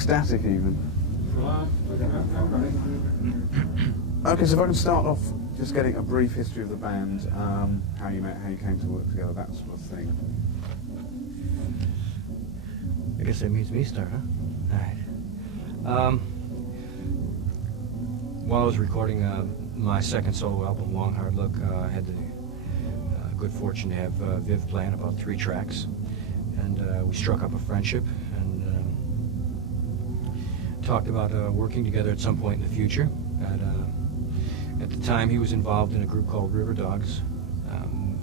ecstatic even. Okay, so if I can start off just getting a brief history of the band, how you met, how you came to work together, that sort of thing. I guess that means me start, huh? All right. While I was recording my second solo album, Long Hard Look, I had the good fortune to have Viv playing about 3 tracks, and we struck up a friendship and talked about working together at some point in the future. At the time, he was involved in a group called River Dogs.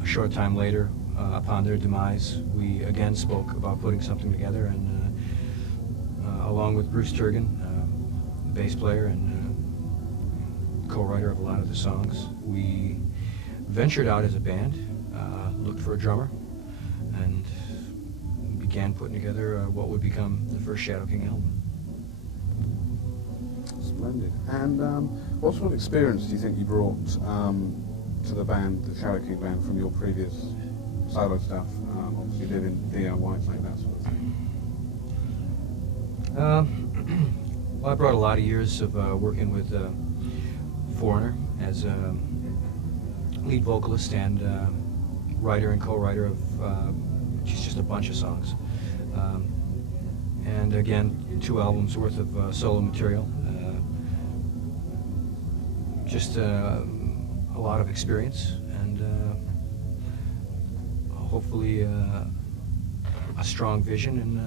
A short time later, upon their demise, we again spoke about putting something together, and along with Bruce Turgan, the bass player and co-writer of a lot of the songs, we ventured out as a band, looked for a drummer, and began putting together what would become the first Shadow King album. Splendid. And what sort of experience do you think you brought to the band, the Shadow King band, from your previous solo stuff? Obviously you did in D.O. Whitesnake, that sort of thing. Well, I brought a lot of years of working with Foreigner as a lead vocalist and writer and co-writer of just a bunch of songs. And again, 2 albums worth of solo material. Just a lot of experience and hopefully a strong vision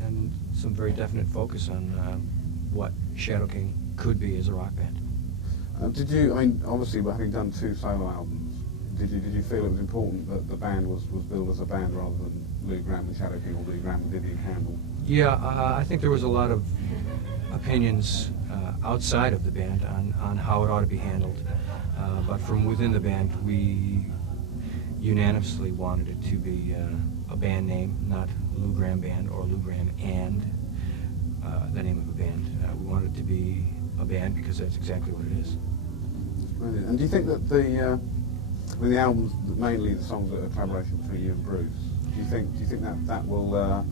and some very definite focus on what Shadow King could be as a rock band. Did you, I mean, obviously having done 2 solo albums, did you feel it was important that the band was built as a band rather than Lou Gramm and Shadow King, or Lou Gramm and Vivian Campbell? Yeah, I think there was a lot of opinions outside of the band on how it ought to be handled, but from within the band we unanimously wanted it to be a band name, not Lou Gramm Band or Lou Gramm and the name of a band. We wanted it to be a band because that's exactly what it is. Brilliant. And do you think that the albums, mainly the songs that are a collaboration between you and Bruce, do you think that will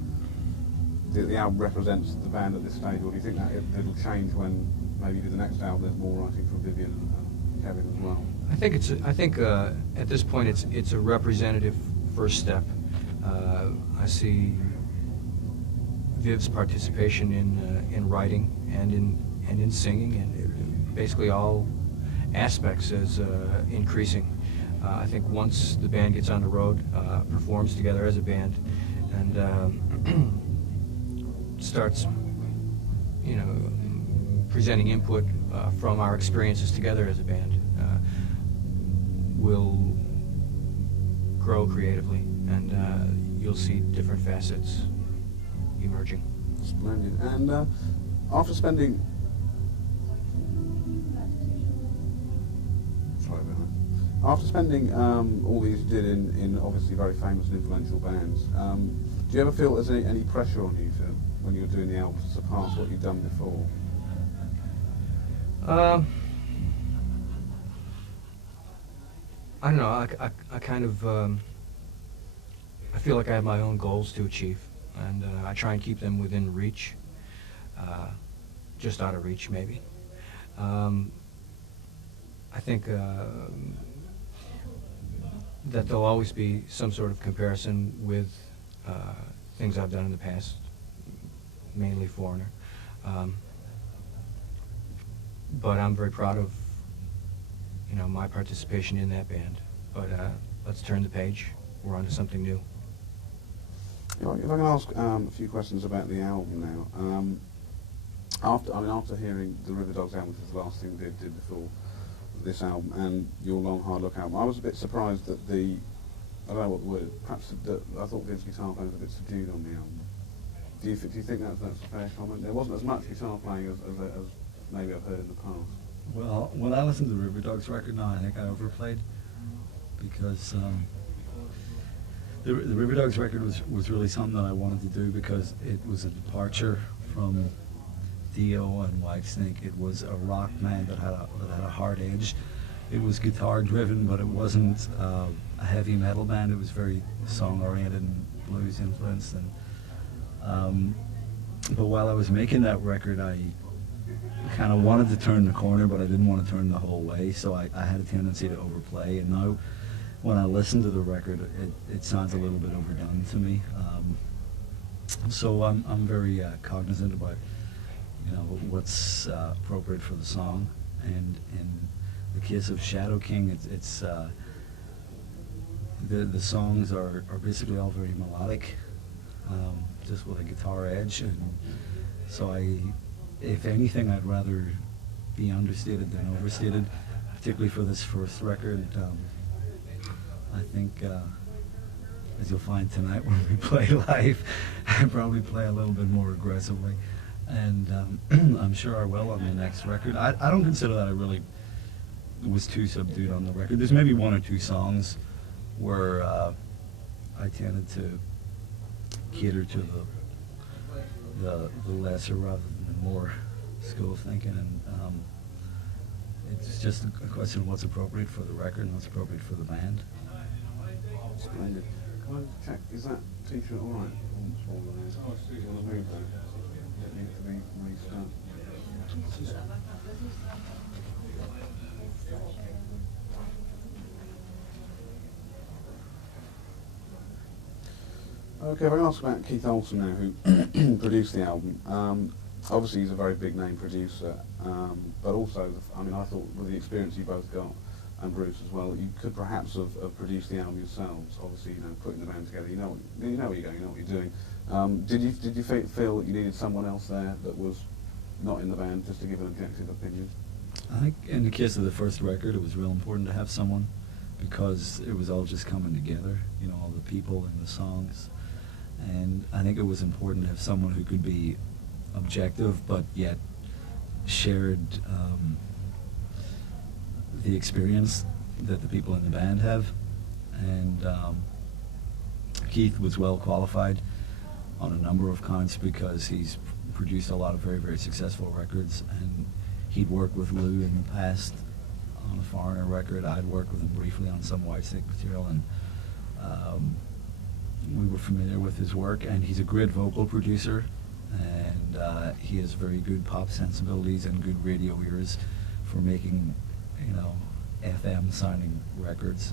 the album represents the band at this stage, or do you think that it'll change when maybe you do the next album? There's more writing from Vivian and Kevin as well. I think at this point it's a representative first step. I see Viv's participation in writing and in singing and basically all aspects as increasing. I think once the band gets on the road, performs together as a band, and starts, presenting input from our experiences together as a band, we'll grow creatively, and you'll see different facets emerging. Splendid. And after spending all these did in obviously very famous and influential bands, do you ever feel there's any pressure on you when you're doing the album to surpass what you've done before? I don't know. I kind of I feel like I have my own goals to achieve, and I try and keep them within reach, just out of reach maybe. I think that there'll always be some sort of comparison with things I've done in the past, mainly Foreigner. But I'm very proud of, my participation in that band. But let's turn the page. We're on to something new. If I can ask a few questions about the album now. After hearing the River Dogs album, which was the last thing they did before this album, and your Long Hard Look album, I was a bit surprised that I don't know what the word, perhaps I thought Viv's guitar playing was a bit subdued on the album. Do you think that's a fair comment? There wasn't as much guitar playing as maybe I've heard in the past. Well, when I listened to the River Dogs record now, I think I overplayed, because the River Dogs record was really something that I wanted to do, because it was a departure from D.O. and Whitesnake. It was a rock band that had a hard edge. It was guitar driven, but it wasn't a heavy metal band. It was very song oriented and blues influenced, and But while I was making that record, I kind of wanted to turn the corner, but I didn't want to turn the whole way, so I had a tendency to overplay. And now, when I listen to the record, it sounds a little bit overdone to me. So I'm very cognizant about, you know, what's appropriate for the song. And in the case of Shadow King, it's the songs are basically all very melodic, just with a guitar edge. And so if anything, I'd rather be understated than overstated, particularly for this first record. I think, as you'll find tonight when we play live, I probably play a little bit more aggressively, and I'm sure I will on the next record. I don't consider that I really was too subdued on the record. There's maybe one or two songs where I tended to cater to the lesser rather than the more school of thinking, and it's just a question of what's appropriate for the record and what's appropriate for the band. Splendid. Can I check, is that t-shirt all right? Do you want to move that? It needs to be restart. Okay, if I ask about Keith Olsen now, who produced the album. Obviously he's a very big name producer, but also, I mean, I thought with the experience you both got, and Bruce as well, you could perhaps have produced the album yourselves. Obviously, you know, putting the band together, you know where you're going, you know what you're doing. Did you feel that you needed someone else there that was not in the band, just to give an objective opinion? I think in the case of the first record, it was real important to have someone, because it was all just coming together, you know, all the people and the songs. And I think it was important to have someone who could be objective, but yet shared the experience that the people in the band have. And Keith was well qualified on a number of counts because he's produced a lot of very, very successful records, and he'd worked with Lou in the past on a Foreigner record. I'd worked with him briefly on some Whitesnake material, and we were familiar with his work. And he's a great vocal producer, and he has very good pop sensibilities and good radio ears for making, you know, FM sounding records.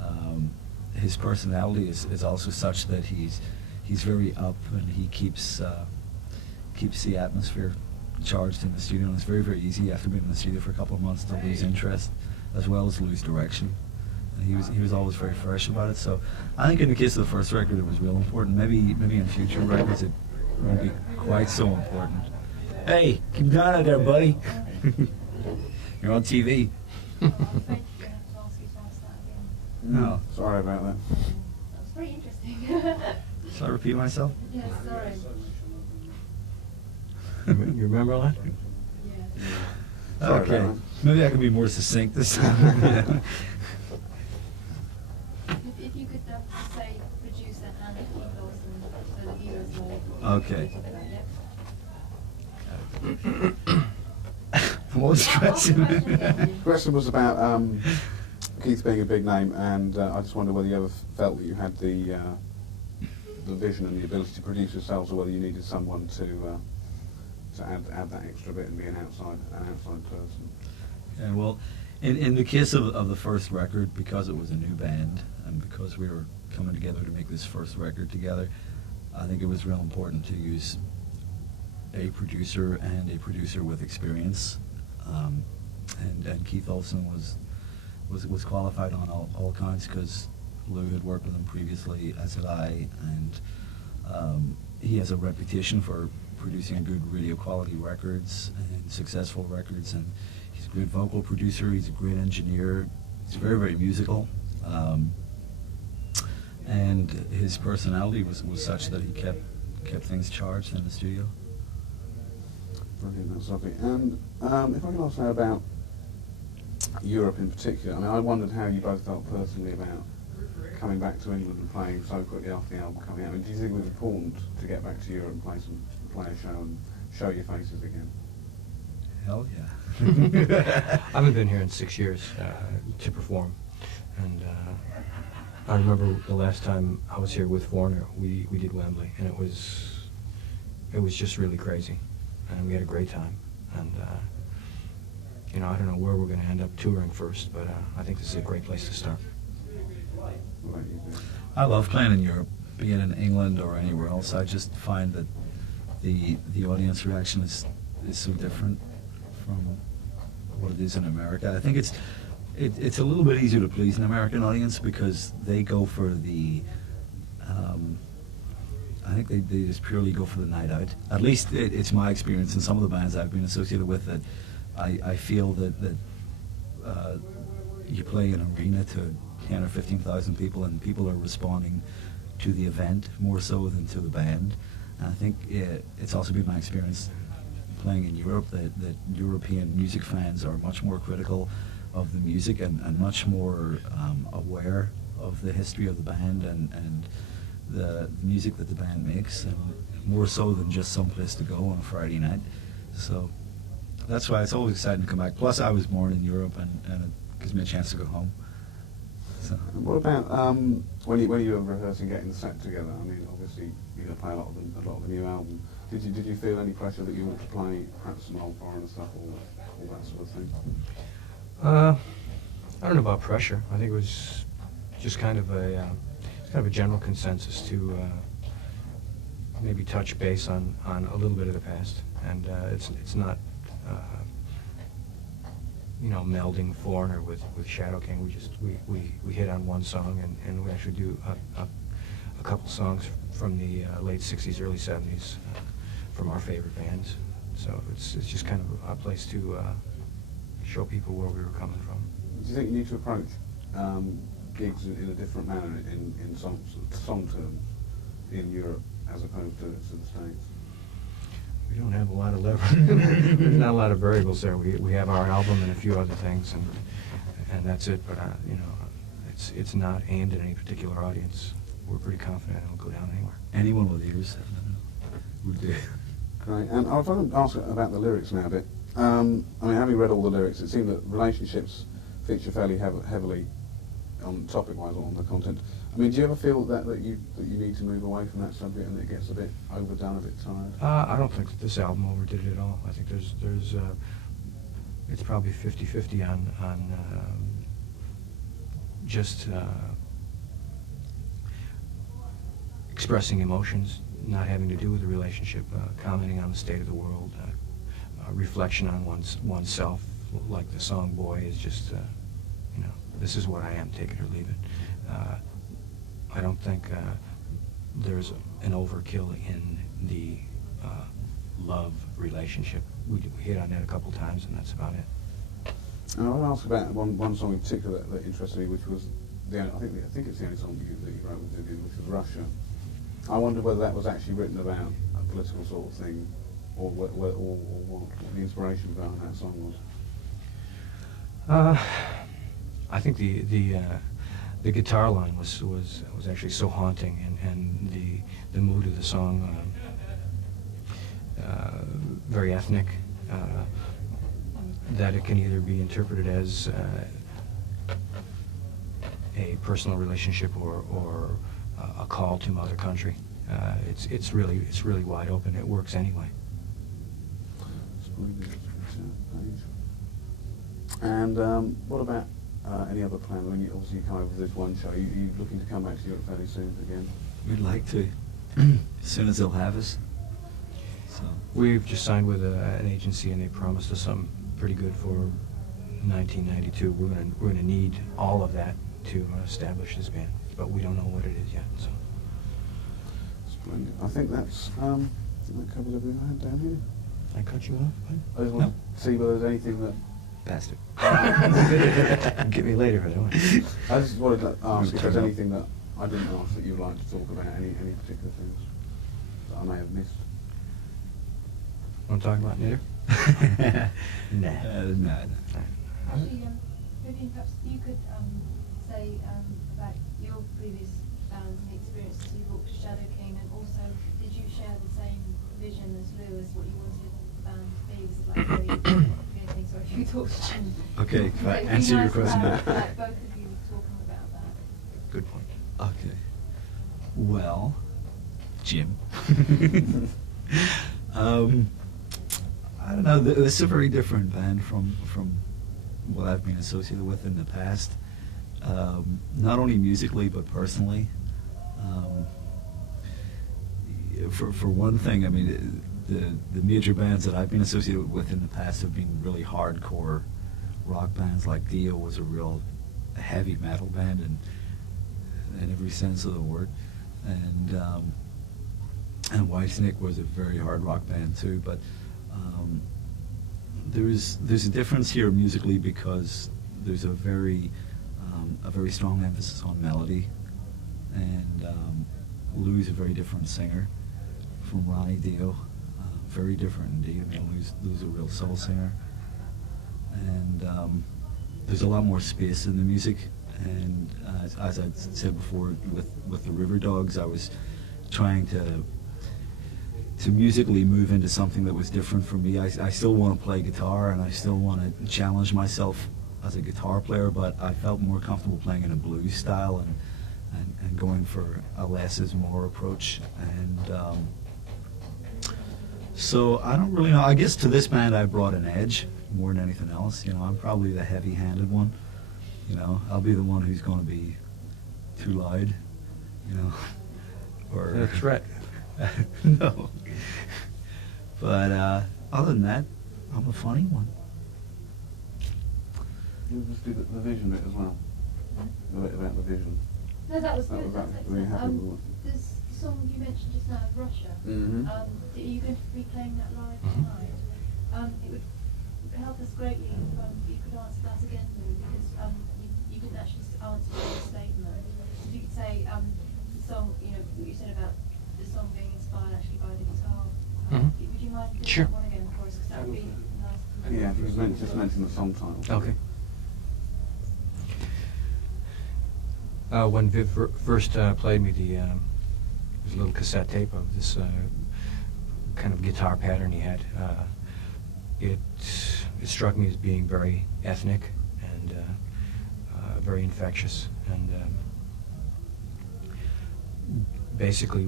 And his personality is also such that he's very up, and he keeps the atmosphere charged in the studio. And it's very, very easy after being in the studio for a couple of months to lose interest as well as lose direction. And he was always very fresh about it. So I think in the case of the first record, it was real important. Maybe in future records it won't be quite so important. Hey, keep going out there, buddy. You're on TV. No. Sorry about that. That was very interesting. Shall I repeat myself? Yes, sorry. You remember all that? Yeah. Sorry Okay. about that. Maybe I can be more succinct this time. Yeah. If you could say producer and Keith Olsen so the viewers know. Okay. Yeah. What was the question? The question was about Keith being a big name, and I just wonder whether you ever felt that you had the vision and the ability to produce yourselves, or whether you needed someone to add that extra bit and be an outside person. Yeah, well, in the case of the first record, because it was a new band and because we were coming together to make this first record together, I think it was real important to use a producer and a producer with experience. And Keith Olsen was qualified on all counts because Lou had worked with him previously, as had I, and he has a reputation for producing good radio quality records and successful records, and he's a good vocal producer, he's a great engineer, he's very, very musical, and his personality was such that he kept things charged in the studio. Brilliant, that's lovely. And if I can ask now about Europe in particular, I mean, I wondered how you both felt personally about coming back to England and playing so quickly after the album coming out. I mean, do you think it was important to get back to Europe and play a show and show your faces again? Hell yeah. I haven't been here in 6 years to perform, and I remember the last time I was here with Foreigner, we did Wembley, and it was it was just really crazy, and we had a great time. And you know, I don't know where we're going to end up touring first, but I think this is a great place to start. What about you, Ben? I love playing in Europe, be it in England or anywhere else. I just find that the audience reaction is so different from what it is in America. I think it's a little bit easier to please an American audience because they go for the I think they just purely go for the night out. At least it's my experience in some of the bands I've been associated with, that I feel that you play an arena to 10 or 15,000 people, and people are responding to the event more so than to the band. And I think it's also been my experience playing in Europe that European music fans are much more critical of the music and much more aware of the history of the band and the music that the band makes, and more so than just some place to go on a Friday night. So that's why it's always exciting to come back. Plus, I was born in Europe, and it gives me a chance to go home. So. And what about when you were rehearsing, getting the set together? I mean, obviously you're going to play a lot of the new album. Did you feel any pressure that you want to play perhaps some old foreign stuff, all that sort of thing? I don't know about pressure. I think it was just kind of a general consensus to maybe touch base on a little bit of the past, and it's not you know, melding Foreigner with Shadow King. We hit on one song, and we actually do a couple songs from the late '60s, early '70s from our favorite bands. So it's just kind of a place to show people where we were coming from. Do you think you need to approach gigs in a different manner in song terms in Europe as opposed to the States? We don't have a lot of leverage. There's not a lot of variables there. We have our album and a few other things, and that's it. But you know, it's not aimed at any particular audience. We're pretty confident it'll go down anywhere. Anyone with ears would do. Great. And I was going to ask about the lyrics now a bit. I mean, having read all the lyrics, it seemed that relationships feature fairly heavily on topic-wise on the content. I mean, do you ever feel that you need to move away from that subject and it gets a bit overdone, a bit tired? I don't think that this album overdid it at all. I think there's it's probably 50-50 on just expressing emotions, not having to do with the relationship, commenting on the state of the world, reflection on oneself, like the song "Boy" is just, you know, this is what I am, take it or leave it. I don't think there's an overkill in the love relationship. We hit on that a couple times, and that's about it. And I want to ask about one song in particular that interested me, which was I think it's the only song that you wrote with Vivian, which was "Russia." I wondered whether that was actually written about a political sort of thing, or what the inspiration behind that song was. I think the guitar line was actually so haunting, and the mood of the song very ethnic, that it can either be interpreted as a personal relationship or a call to mother country. It's really wide open. It works anyway. And what about any other plan? When you obviously come over with this one show, you looking to come back to Europe fairly soon again? We'd like to, as soon as they'll have us. So We've just signed with an agency, and they promised us something pretty good for 1992. We're gonna need all of that to establish this band, but we don't know what it is yet. So. Splendid. I think that covers everything I had down here. I cut you off? I just want to see whether there's anything that... Bastard. Get me later if I don't. I just wanted to ask if there's anything that I didn't ask that you'd like to talk about, any particular things that I may have missed. Want to talk about Knitter? Nah. No. Actually, Vivian, perhaps you could say about your previous bands and the experiences you brought to Shadow King, and also, did you share the same vision as Lou as what you wanted the band to be? Was it like really sorry if you talked. Okay, It'd be answer your nice question. about, like, both of you talking about that. Good point. Okay. Well, Jim. I don't know. This is a very different band from what I've been associated with in the past. Not only musically but personally. For one thing, I mean, the major bands that I've been associated with in the past have been really hardcore rock bands. Like Dio was a real heavy metal band in every sense of the word, and Whitesnake was a very hard rock band too. But there's a difference here musically because there's a very strong emphasis on melody, and Lou's a very different singer from Ronnie Dio, very different indeed. I mean, Lou's a real soul singer, and there's a lot more space in the music. And as I said before, with the River Dogs, I was trying to musically move into something that was different for me. I still want to play guitar, and I still want to challenge myself as a guitar player, but I felt more comfortable playing in a blues style and going for a less is more approach. And so I don't really know. I guess to this band I brought an edge more than anything else. You know, I'm probably the heavy-handed one. You know, I'll be the one who's going to be too loud. You know, or That's right. no. But other than that, I'm a funny one. You'll just do the vision bit as well. The bit about the vision. No, that was That good. was That's really excellent. happy with This song you mentioned just now, Russia. Mhm. Are you going to be playing that live Mhm. tonight? It would help us greatly if you could answer that again, Lou, because you didn't actually answer the statement. If you could say the song, you know, what you said about the song being inspired actually by the guitar. Mhm. Would you mind doing Sure. that one again for us? Because that would be nice. Yeah, if you just mention the song title. Okay. When Viv first played me there's a little cassette tape of this kind of guitar pattern he had. It struck me as being very ethnic and very infectious. And basically,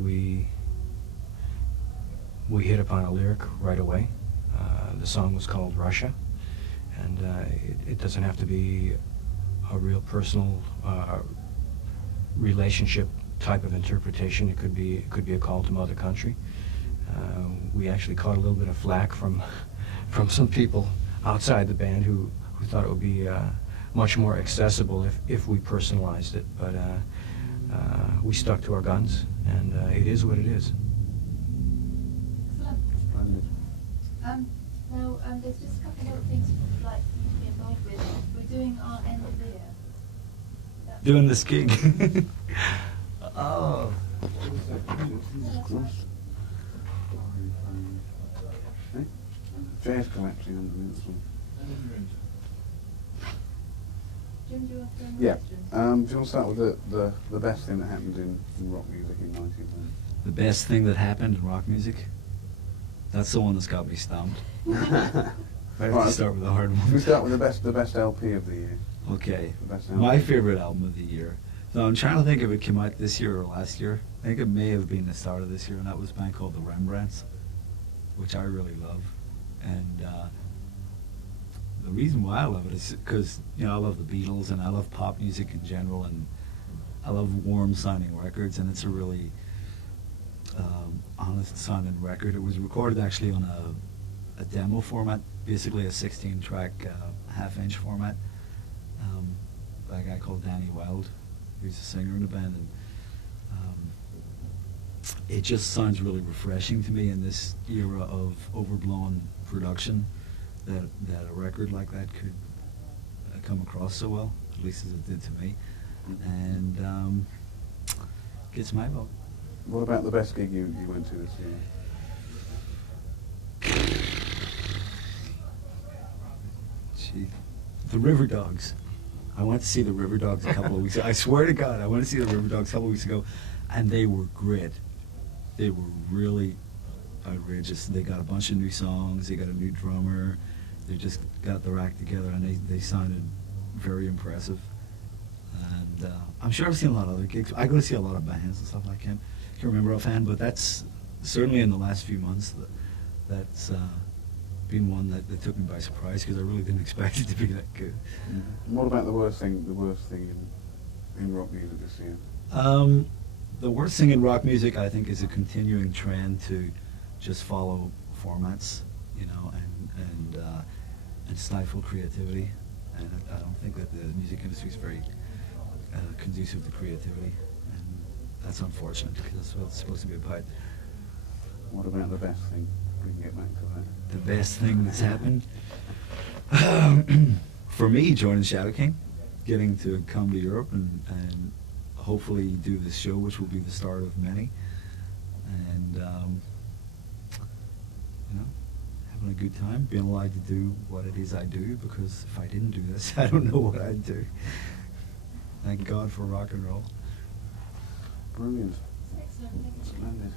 we hit upon a lyric right away. The song was called Russia, and it doesn't have to be a real personal relationship type of interpretation. It could be a call to Mother Country. We actually caught a little bit of flack from some people outside the band who thought it would be much more accessible if we personalized it. But we stuck to our guns, and it is what it is. Excellent. Now, there's just a couple of other things we'd like you to be involved with. We're doing our end of the year. Doing this gig. Oh. Jazz collapsing under this one. Jim, do you want to bring Yeah. questions? Do you want to start with the best thing that happened in rock music in 1910? The best thing that happened in rock music? That's the one that's got me stumped. I have Right. to start with the hard We one. start with the best LP of the year. Okay. The best My album. favorite album of the year. So I'm trying to think if it came out this year or last year. I think it may have been the start of this year, and that was a band called the Rembrandts, which I really love. And the reason why I love it is because, you know, I love the Beatles and I love pop music in general, and I love warm sounding records, and it's a really honest sounding record. It was recorded actually on a demo format, basically a 16-track half-inch format, by a guy called Danny Wilde, who's a singer in the band, and it just sounds really refreshing to me in this era of overblown production, that a record like that could come across so well, at least as it did to me, and gets my vote. What about the best gig you went to this year? Gee, the River Dogs. I went to see the River Dogs a couple of weeks ago. I swear to God, I went to see the River Dogs a couple of weeks ago, and they were great. They were really outrageous. They got a bunch of new songs. They got a new drummer. They just got their act together, and they sounded very impressive. And I'm sure I've seen a lot of other gigs. I go to see a lot of bands and stuff. I can't remember offhand, but that's certainly in the last few months that's been one that took me by surprise because I really didn't expect it to be that good. And what about the worst thing in rock music this year? The worst thing in rock music, I think, is a continuing trend to just follow formats, you know, and stifle creativity. And I don't think that the music industry is very conducive to creativity, and that's unfortunate because that's what it's supposed to be about. What about the best thing? We can get back to that. The best thing that's happened for me, joining Shadow King, getting to come to Europe and hopefully do this show, which will be the start of many, and you know, having a good time, being allowed to do what it is I do, because if I didn't do this, I don't know what I'd do. Thank God for rock and roll. Brilliant. Excellent, thank you. Splendid.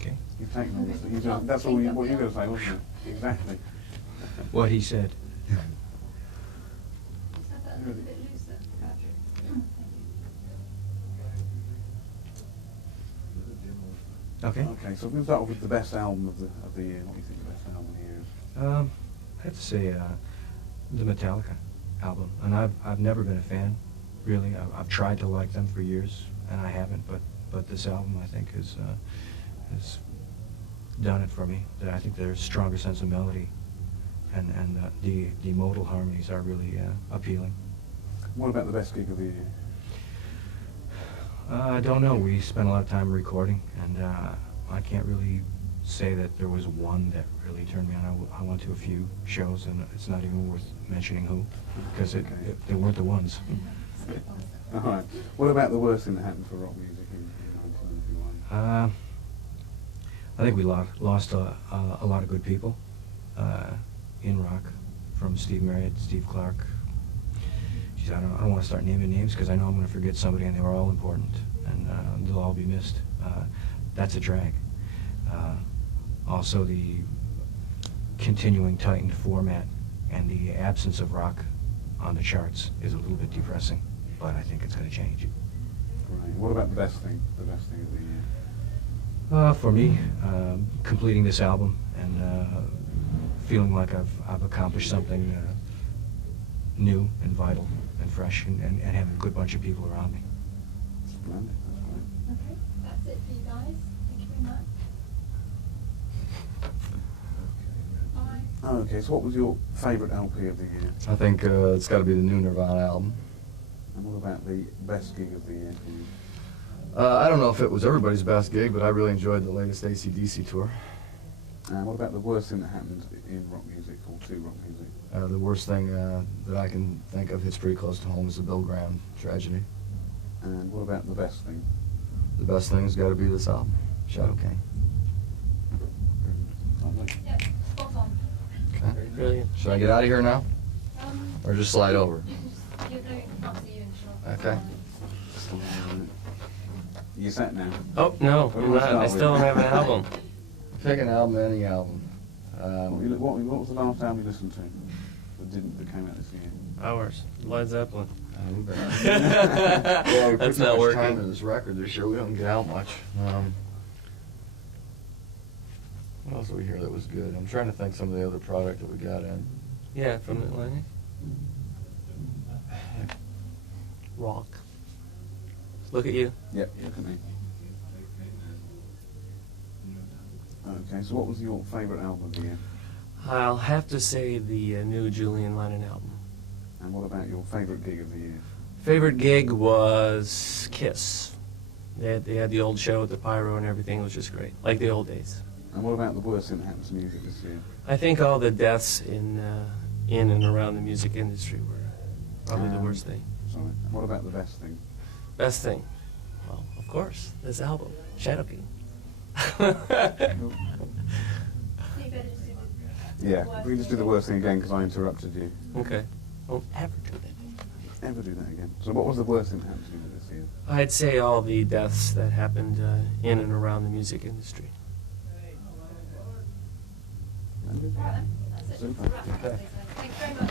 Okay. You've taken all this. That's all what you were going to say, wasn't it? Exactly. What he said. Just have that a little bit looser, Patrick. Thank you. Okay. Okay, so we'll start off with the best album of the year. What do you think the best album of the year is? I have to say the Metallica album, and I've never been a fan, really. I've tried to like them for years, and I haven't. But this album, I think, has done it for me. I think there's a stronger sense of melody, and the modal harmonies are really appealing. What about the best gig of the year? I don't know. We spent a lot of time recording, and I can't really say that there was one that really turned me on. I went to a few shows, and it's not even worth mentioning who, because they weren't the ones. All right. What about the worst thing that happened for rock music in 1991? I think we lost a lot of good people in rock, from Steve Marriott, Steve Clark. Geez, I don't want to start naming names because I know I'm going to forget somebody, and they were all important, and they'll all be missed. That's a drag. Also, the continuing tightened format and the absence of rock on the charts is a little bit depressing, but I think it's going to change. Right. What about the best thing? The best thing of the year? For me, completing this album and feeling like I've accomplished something new and vital and fresh, and having a good bunch of people around me. Splendid. That's great. Okay, that's it for you guys. Thank you very much. Bye. Okay, so what was your favourite LP of the year? I think it's got to be the new Nirvana album. And what about the best gig of the year for you? I don't know if it was everybody's best gig, but I really enjoyed the latest AC/DC tour. And what about the worst thing that happened in rock music or to rock music? The worst thing that I can think of hits pretty close to home is the Bill Graham tragedy. And what about the best thing? The best thing's got to be this album, Shadow King. Lovely. Yep, spot on. Okay. Brilliant. Should I get out of here now, Um, or just slide over? you're doing up to you, sure. Okay. You set now? Oh, no, I'm not. I still don't have an album. Pick an album, any album. What was the last album you listened to that came out this year? Ours. Led Zeppelin. Well, we put That's too not much time working. in this record this year. We don't get out much. What else did we hear that was good? I'm trying to think some of the other product that we got in. Yeah, from Atlantic. Rock. Look at you. Yep, look at me. Okay, so what was your favourite album of the year? I'll have to say the new Julian Lennon album. And what about your favourite gig of the year? Favorite gig was Kiss. They had the old show at the Pyro and everything. It was just great, like the old days. And what about the worst thing that happened to music this year? I think all the deaths in and around the music industry were probably the worst thing. Sorry. And what about the best thing? Best thing? Well, of course, this album, Shadow King. So you better just do the Yeah, worst we can just do the thing. worst thing again because I interrupted you. Okay. Won't ever do that. Ever do that again. So what was the worst thing that happened to you this year? I'd say all the deaths that happened in and around the music industry. Right then, that's it. Super. Wrap up, Thanks very much.